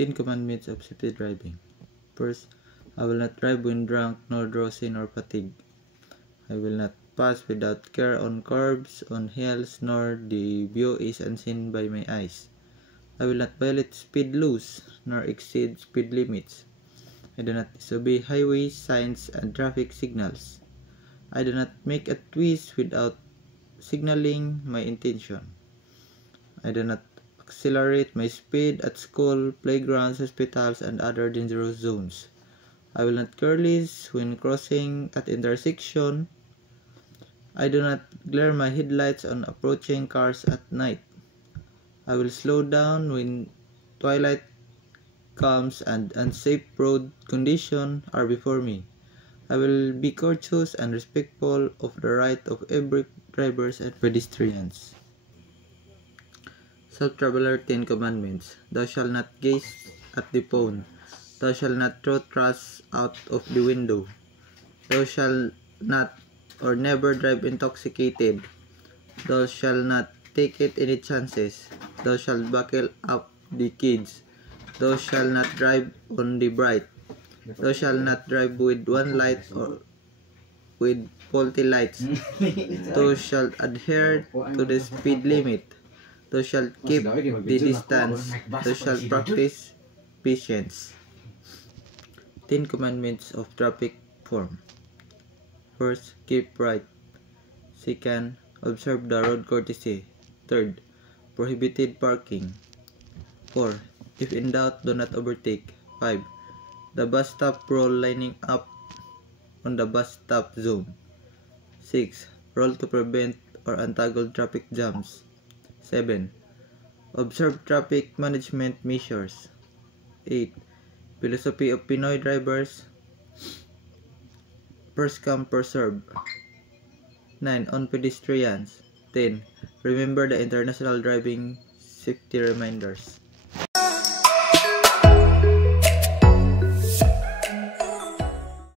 10 commandments of safety driving. First, I will not drive when drunk, nor drowsy, nor fatigued. I will not pass without care on curbs, on hills, nor the view is unseen by my eyes. I will not violate speed laws, nor exceed speed limits. I do not disobey highway signs and traffic signals. I do not make a twist without signaling my intention. I do not accelerate my speed at school, playgrounds, hospitals, and other dangerous zones. I will not careless when crossing at intersection. I do not glare my headlights on approaching cars at night. I will slow down when twilight comes and unsafe road conditions are before me. I will be courteous and respectful of the right of every drivers and pedestrians. Self-traveler 10 commandments. Thou shalt not gaze at the phone. Thou shalt not throw trash out of the window. Thou shalt not or never drive intoxicated. Thou shalt not take it any chances. Thou shalt buckle up the kids. Thou shalt not drive on the bright. Thou shalt not drive with one light or with faulty lights. Thou shalt adhere to the speed limit. Thou shalt keep the distance. Thou shalt practice patience. 10 commandments of traffic form. First, keep right. Second, observe the road courtesy. Third, prohibited parking. 4. If in doubt, do not overtake. 5. The bus stop rule lining up on the bus stop zone. 6. Rule to prevent or untangle traffic jams. 7. Observe traffic management measures. 8. Philosophy of Pinoy drivers. First come, first serve. 9. On pedestrians. 10. Remember the international driving safety reminders.